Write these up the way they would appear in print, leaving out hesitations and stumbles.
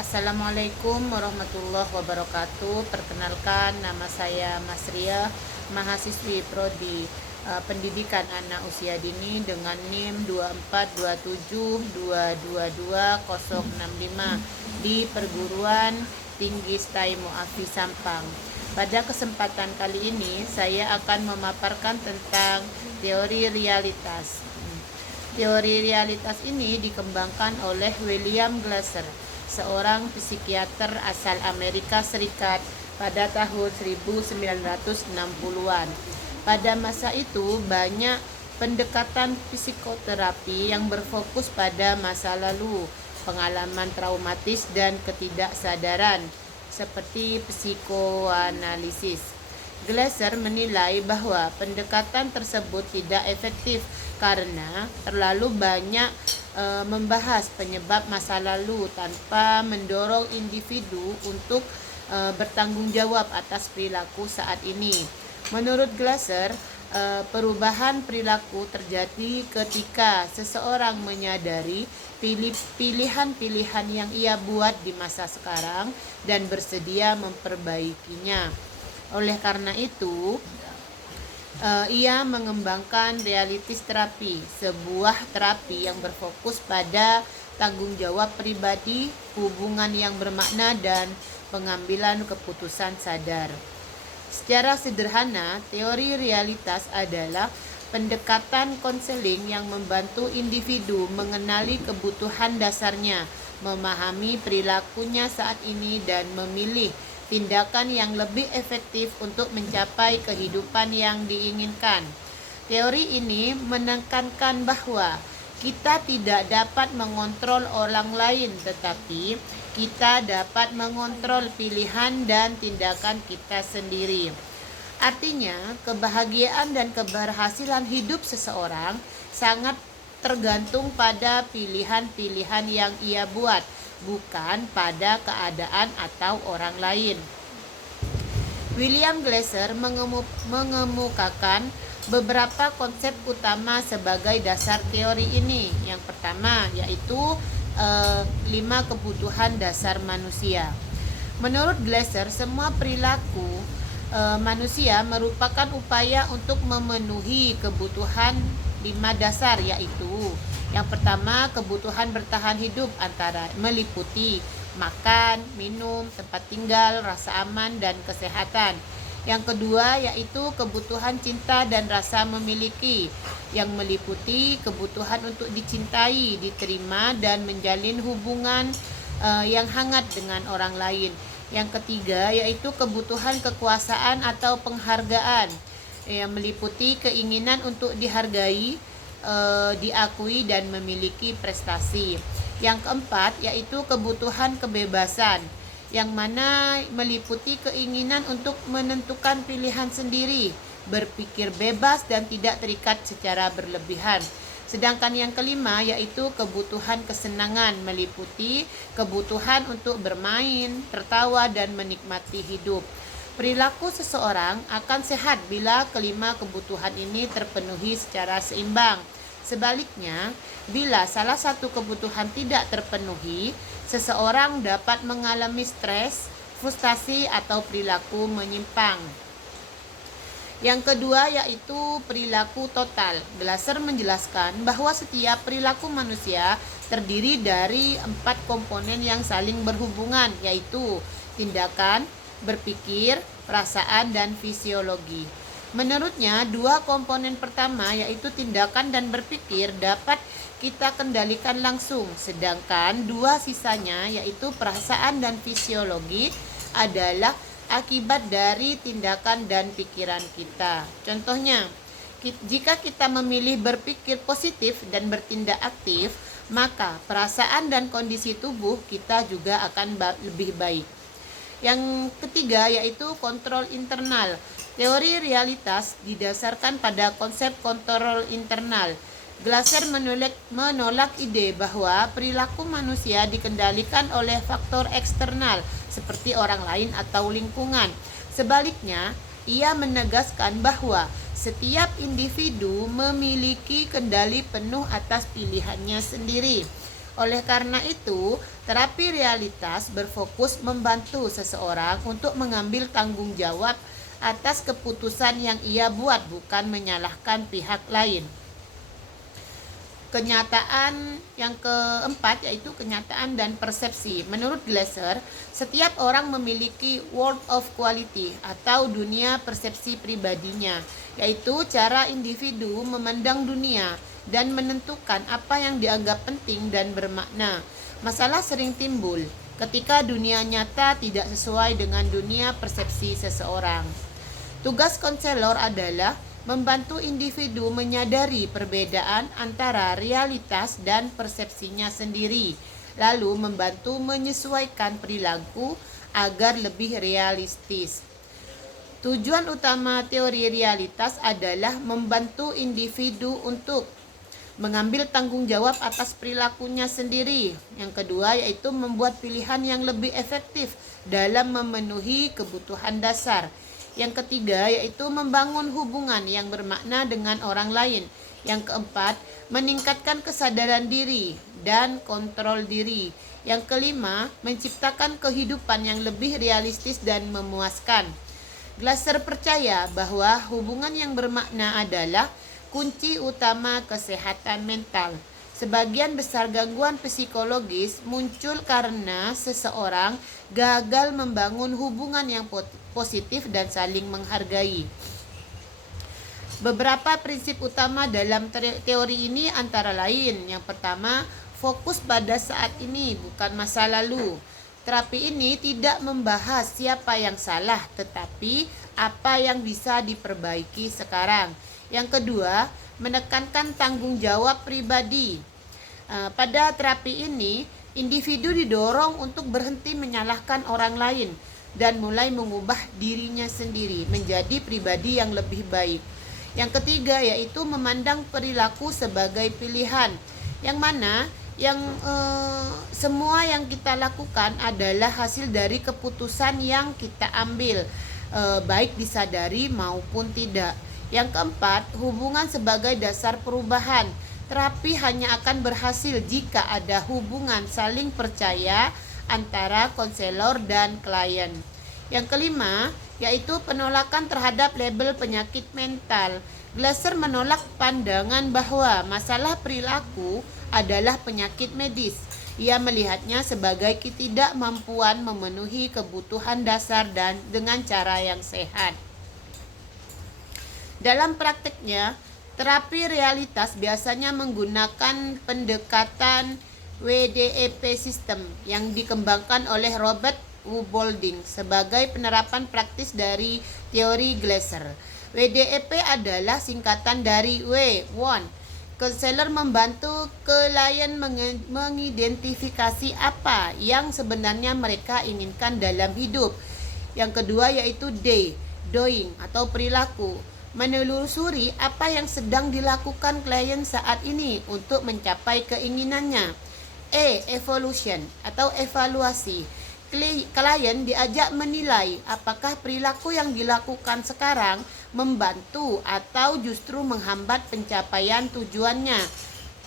Assalamualaikum warahmatullahi wabarakatuh. Perkenalkan, nama saya Mas Ria, mahasiswi Prodi Pendidikan Anak Usia Dini dengan NIM 24272220065 di Perguruan Tinggi STAI Muafi Sampang. Pada kesempatan kali ini, saya akan memaparkan tentang teori realitas. Teori realitas ini dikembangkan oleh William Glasser, seorang psikiater asal Amerika Serikat pada tahun 1960-an. Pada masa itu, banyak pendekatan psikoterapi yang berfokus pada masa lalu, pengalaman traumatis dan ketidaksadaran, seperti psikoanalisis. Glasser menilai bahwa pendekatan tersebut tidak efektif karena terlalu banyak membahas penyebab masa lalu tanpa mendorong individu untuk bertanggung jawab atas perilaku saat ini. Menurut Glasser, perubahan perilaku terjadi ketika seseorang menyadari pilihan-pilihan yang ia buat di masa sekarang dan bersedia memperbaikinya. Oleh karena itu, ia mengembangkan realitis terapi, sebuah terapi yang berfokus pada tanggung jawab pribadi, hubungan yang bermakna, dan pengambilan keputusan sadar. Secara sederhana, teori realitas adalah pendekatan konseling yang membantu individu mengenali kebutuhan dasarnya, memahami perilakunya saat ini, dan memilih tindakan yang lebih efektif untuk mencapai kehidupan yang diinginkan. Teori ini menekankan bahwa kita tidak dapat mengontrol orang lain, tetapi kita dapat mengontrol pilihan dan tindakan kita sendiri. Artinya, kebahagiaan dan keberhasilan hidup seseorang sangat tergantung pada pilihan-pilihan yang ia buat, bukan pada keadaan atau orang lain. William Glasser mengemukakan beberapa konsep utama sebagai dasar teori ini. Yang pertama yaitu 5 kebutuhan dasar manusia. Menurut Glasser, semua perilaku manusia merupakan upaya untuk memenuhi kebutuhan 5 dasar, yaitu yang pertama, kebutuhan bertahan hidup antara meliputi makan, minum, tempat tinggal, rasa aman, dan kesehatan. Yang kedua yaitu kebutuhan cinta dan rasa memiliki, yang meliputi kebutuhan untuk dicintai, diterima, dan menjalin hubungan yang hangat dengan orang lain. Yang ketiga yaitu kebutuhan kekuasaan atau penghargaan, yang meliputi keinginan untuk dihargai, diakui, dan memiliki prestasi. Yang keempat yaitu kebutuhan kebebasan, yang mana meliputi keinginan untuk menentukan pilihan sendiri, berpikir bebas, dan tidak terikat secara berlebihan. Sedangkan yang kelima yaitu kebutuhan kesenangan, meliputi kebutuhan untuk bermain, tertawa, dan menikmati hidup. Perilaku seseorang akan sehat bila kelima kebutuhan ini terpenuhi secara seimbang. Sebaliknya, bila salah satu kebutuhan tidak terpenuhi, seseorang dapat mengalami stres, frustasi, atau perilaku menyimpang. Yang kedua yaitu perilaku total. Glasser menjelaskan bahwa setiap perilaku manusia terdiri dari 4 komponen yang saling berhubungan, yaitu tindakan, berpikir, perasaan, dan fisiologi. Menurutnya, 2 komponen pertama yaitu tindakan dan berpikir dapat kita kendalikan langsung, sedangkan 2 sisanya yaitu perasaan dan fisiologi adalah akibat dari tindakan dan pikiran kita. Contohnya, jika kita memilih berpikir positif dan bertindak aktif, maka perasaan dan kondisi tubuh kita juga akan lebih baik. Yang ketiga yaitu kontrol internal. Teori realitas didasarkan pada konsep kontrol internal. Glasser menolak ide bahwa perilaku manusia dikendalikan oleh faktor eksternal seperti orang lain atau lingkungan. Sebaliknya, ia menegaskan bahwa setiap individu memiliki kendali penuh atas pilihannya sendiri. Oleh karena itu, terapi realitas berfokus membantu seseorang untuk mengambil tanggung jawab atas keputusan yang ia buat, bukan menyalahkan pihak lain. Kenyataan yang keempat yaitu kenyataan dan persepsi. Menurut Glasser, setiap orang memiliki world of quality atau dunia persepsi pribadinya, yaitu cara individu memandang dunia dan menentukan apa yang dianggap penting dan bermakna. Masalah sering timbul ketika dunia nyata tidak sesuai dengan dunia persepsi seseorang. Tugas konselor adalah membantu individu menyadari perbedaan antara realitas dan persepsinya sendiri, lalu membantu menyesuaikan perilaku agar lebih realistis. Tujuan utama teori realitas adalah membantu individu untuk mengambil tanggung jawab atas perilakunya sendiri. Yang kedua yaitu membuat pilihan yang lebih efektif dalam memenuhi kebutuhan dasar. Yang ketiga yaitu membangun hubungan yang bermakna dengan orang lain. Yang keempat, meningkatkan kesadaran diri dan kontrol diri. Yang kelima, menciptakan kehidupan yang lebih realistis dan memuaskan. Glasser percaya bahwa hubungan yang bermakna adalah kunci utama kesehatan mental. Sebagian besar gangguan psikologis muncul karena seseorang gagal membangun hubungan yang positif dan saling menghargai. Beberapa prinsip utama dalam teori ini antara lain, yang pertama, fokus pada saat ini bukan masa lalu. Terapi ini tidak membahas siapa yang salah, tetapi apa yang bisa diperbaiki sekarang. Yang kedua, menekankan tanggung jawab pribadi. Pada terapi ini, individu didorong untuk berhenti menyalahkan orang lain dan mulai mengubah dirinya sendiri menjadi pribadi yang lebih baik. Yang ketiga yaitu memandang perilaku sebagai pilihan, yang mana semua yang kita lakukan adalah hasil dari keputusan yang kita ambil, baik disadari maupun tidak. Yang keempat, hubungan sebagai dasar perubahan. Terapi hanya akan berhasil jika ada hubungan saling percaya antara konselor dan klien. Yang kelima, yaitu penolakan terhadap label penyakit mental. Glasser menolak pandangan bahwa masalah perilaku adalah penyakit medis. Ia melihatnya sebagai ketidakmampuan memenuhi kebutuhan dasar dan dengan cara yang sehat. Dalam prakteknya, terapi realitas biasanya menggunakan pendekatan WDEP system yang dikembangkan oleh Robert Boulding sebagai penerapan praktis dari teori Glasser. WDEP adalah singkatan dari W1. Konselor membantu klien mengidentifikasi apa yang sebenarnya mereka inginkan dalam hidup. Yang kedua yaitu D, doing atau perilaku. Menelusuri apa yang sedang dilakukan klien saat ini untuk mencapai keinginannya. E, evolution atau evaluasi. Klien diajak menilai apakah perilaku yang dilakukan sekarang membantu atau justru menghambat pencapaian tujuannya.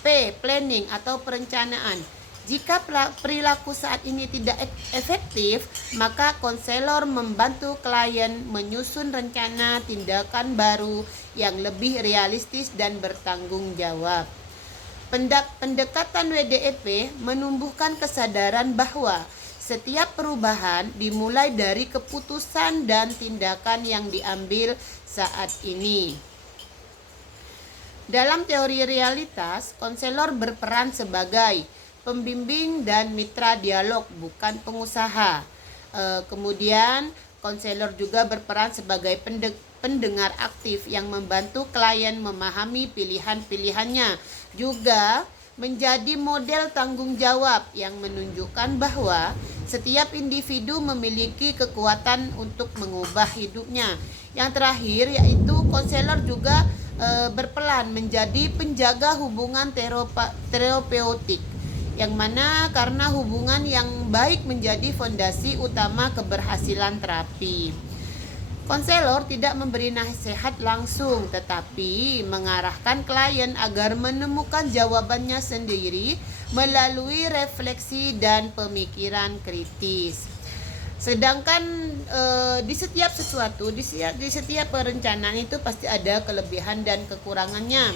P, planning atau perencanaan. Jika perilaku saat ini tidak efektif, maka konselor membantu klien menyusun rencana tindakan baru yang lebih realistis dan bertanggung jawab. Pendekatan WDEP menumbuhkan kesadaran bahwa setiap perubahan dimulai dari keputusan dan tindakan yang diambil saat ini. Dalam teori realitas, konselor berperan sebagai pembimbing dan mitra dialog, bukan pengusaha. Kemudian konselor juga berperan sebagai pendengar aktif yang membantu klien memahami pilihan-pilihannya. Juga menjadi model tanggung jawab yang menunjukkan bahwa setiap individu memiliki kekuatan untuk mengubah hidupnya. Yang terakhir yaitu konselor juga berperan menjadi penjaga hubungan terapeutik, yang mana karena hubungan yang baik menjadi fondasi utama keberhasilan terapi. Konselor tidak memberi nasihat langsung, tetapi mengarahkan klien agar menemukan jawabannya sendiri melalui refleksi dan pemikiran kritis. Sedangkan di setiap sesuatu, di setiap perencanaan itu pasti ada kelebihan dan kekurangannya.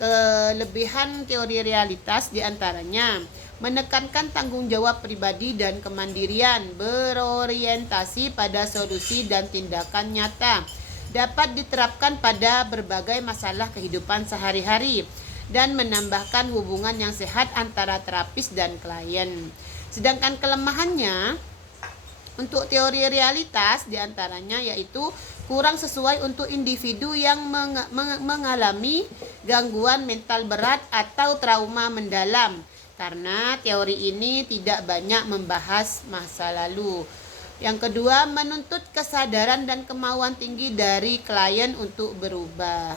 Kelebihan teori realitas diantaranya menekankan tanggung jawab pribadi dan kemandirian, berorientasi pada solusi dan tindakan nyata, dapat diterapkan pada berbagai masalah kehidupan sehari-hari, dan menambahkan hubungan yang sehat antara terapis dan klien. Sedangkan kelemahannya untuk teori realitas diantaranya yaitu kurang sesuai untuk individu yang mengalami gangguan mental berat atau trauma mendalam, karena teori ini tidak banyak membahas masa lalu. Yang kedua, menuntut kesadaran dan kemauan tinggi dari klien untuk berubah.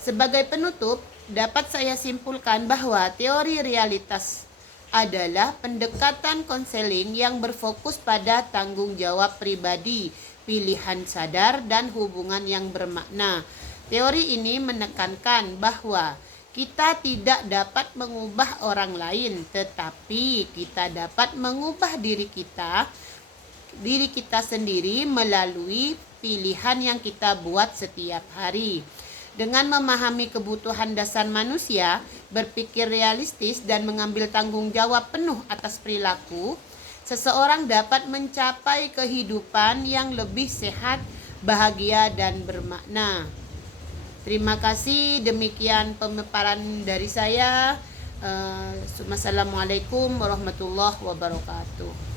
Sebagai penutup, dapat saya simpulkan bahwa teori realitas adalah pendekatan konseling yang berfokus pada tanggung jawab pribadi, pilihan sadar, dan hubungan yang bermakna. Teori ini menekankan bahwa kita tidak dapat mengubah orang lain, tetapi kita dapat mengubah diri kita sendiri melalui pilihan yang kita buat setiap hari. Dengan memahami kebutuhan dasar manusia, berpikir realistis, dan mengambil tanggung jawab penuh atas perilaku, seseorang dapat mencapai kehidupan yang lebih sehat, bahagia, dan bermakna. Terima kasih, demikian pemaparan dari saya. Wassalamualaikum warahmatullahi wabarakatuh.